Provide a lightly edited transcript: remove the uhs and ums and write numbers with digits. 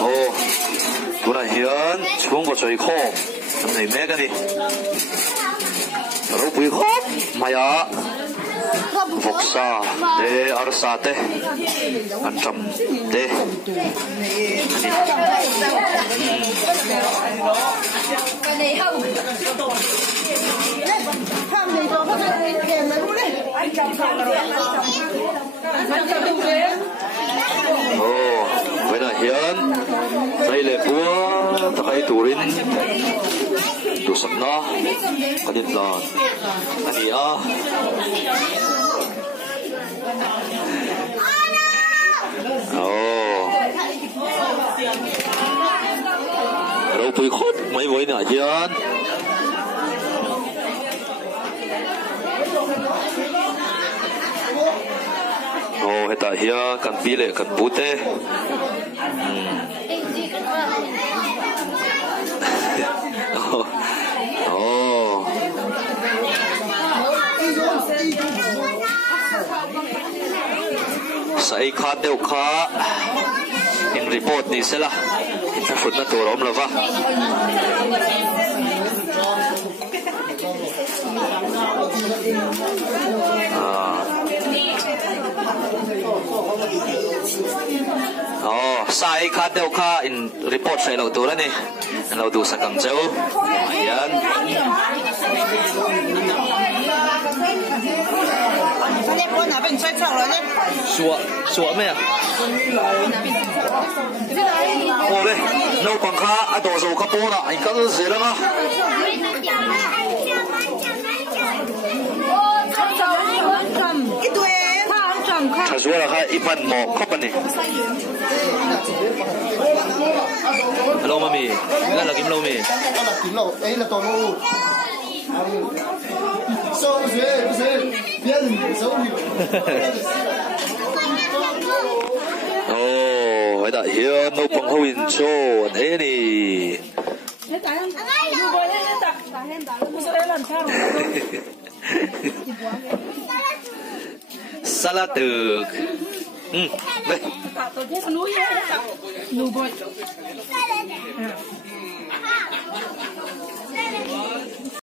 Ồ, bữa nay hiền xuống có chơi khô, hôm nay mẹ cái đi, rồi bùi khóc, mày à, phục sa, để ở sa tê, ăn chấm tê, ồ, vậy là hiền, đây là bữa ta hay tủ rin, tủ sập nó, cái điện là, anh đi à. Ồ, đâu bùi khóc mấy với nè hiền. Ồ, hiện tại hiền cần pi lệ cần bút tê. Ồ. Sai khá đều khá in report ni sẽ là in ta phun na tổ rom là va sai khá đều khá in report phải lâu tổ đó nè lâu tổ sắc cầm châu yan sủa mẹ ô đây nấu bằng khá à đồ dầu khá bố nè anh có gì đó không thật sự là ít phần mỏ khóc này hello mami đây là kim lâu mì kim lâu ấy là toàn lâu số dễ biến số ồ vậy đại hiền nấu bằng hôi cho thế đi salad được đây